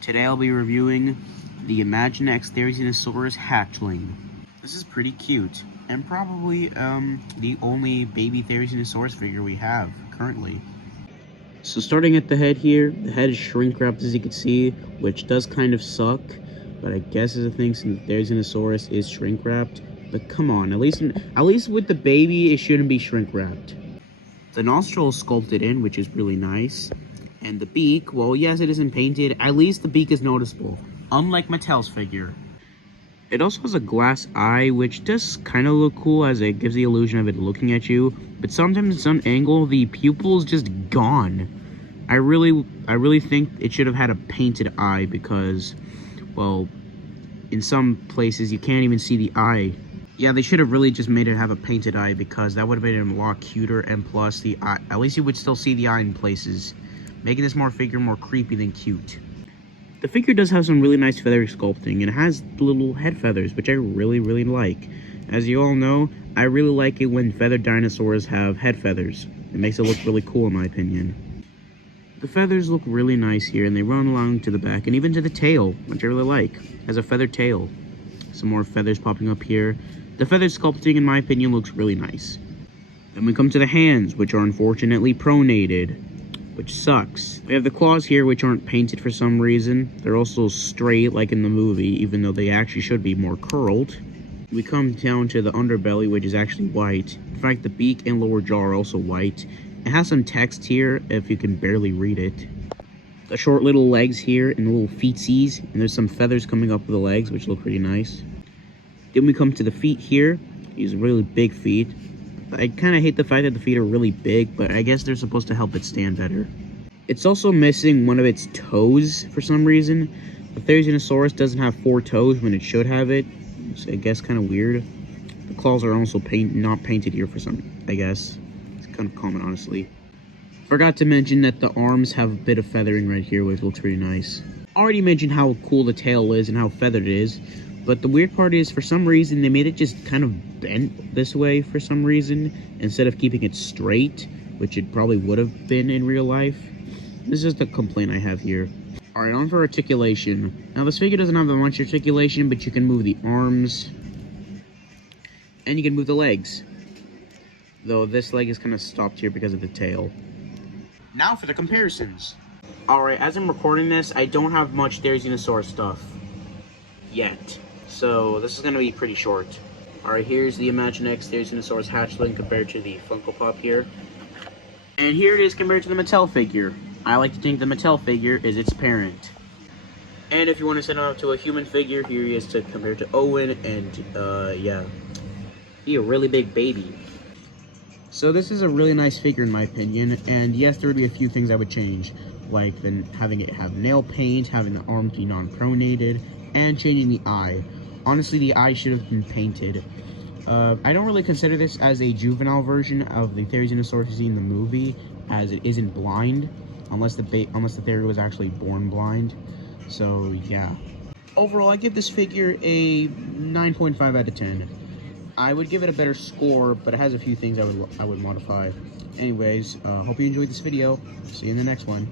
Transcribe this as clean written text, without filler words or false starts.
Today I'll be reviewing the imagnex Therizinosaurus hatchling. This is pretty cute, and probably the only baby Therizinosaurus figure we have currently. So starting at the head here, the head is shrink wrapped as you can see, which does kind of suck, but I guess is a thing since the Therizinosaurus is shrink wrapped. But come on, at least with the baby, it shouldn't be shrink wrapped. The nostril is sculpted in, which is really nice. And the beak, well, yes, it isn't painted. At least the beak is noticeable, unlike Mattel's figure. It also has a glass eye, which does kind of look cool as it gives the illusion of it looking at you. But sometimes at some angle, the pupil is just gone. I really think it should have had a painted eye because, well, in some places you can't even see the eye. Yeah, they should have really just made it have a painted eye because that would have made it a lot cuter, and plus the eye, at least you would still see the eye in places, making this figure more creepy than cute. The figure does have some really nice feather sculpting, and it has little head feathers, which I really like. As you all know, I really like it when feathered dinosaurs have head feathers. It makes it look really cool in my opinion. The feathers look really nice here, and they run along to the back, and even to the tail, which I really like. It has a feathered tail. Some more feathers popping up here. The feather sculpting, in my opinion, looks really nice. Then we come to the hands, which are unfortunately pronated, which sucks. We have the claws here, which aren't painted for some reason. They're also straight, like in the movie, even though they actually should be more curled. We come down to the underbelly, which is actually white. In fact, the beak and lower jaw are also white. It has some text here, if you can barely read it. The short little legs here, and the little feetsies, and there's some feathers coming up with the legs, which look pretty nice. Then we come to the feet here. These really big feet. I kind of hate the fact that the feet are really big, but I guess they're supposed to help it stand better. It's also missing one of its toes for some reason. The Therizinosaurus doesn't have 4 toes when it should have it. So I guess kind of weird. The claws are also not painted here for some, I guess. It's kind of common, honestly. Forgot to mention that the arms have a bit of feathering right here, which looks pretty nice. Already mentioned how cool the tail is and how feathered it is. But the weird part is, for some reason, they made it just kind of bent this way for some reason, instead of keeping it straight, which it probably would have been in real life. This is the complaint I have here. Alright, on for articulation. Now, this figure doesn't have that much articulation, but you can move the arms, and you can move the legs. Though this leg is kind of stopped here because of the tail. Now for the comparisons. Alright, as I'm recording this, I don't have much Therizinosaurus stuff yet. So this is going to be pretty short. Alright, here's the imagnex Therizinosaurus hatchling compared to the Funko Pop here. And here it is compared to the Mattel figure. I like to think the Mattel figure is its parent. And if you want to set it up to a human figure, here he is to compare to Owen, and yeah. He's a really big baby. So this is a really nice figure in my opinion, and yes, there would be a few things I would change, like then having it have nail paint, having the arms be non-pronated, and changing the eye. Honestly, the eye should have been painted. I don't really consider this as a juvenile version of the Therizinosaurus in the movie, as it isn't blind, unless the Theri was actually born blind. So yeah. Overall, I give this figure a 9.5 out of 10. I would give it a better score, but it has a few things I would modify. Anyways, hope you enjoyed this video. See you in the next one.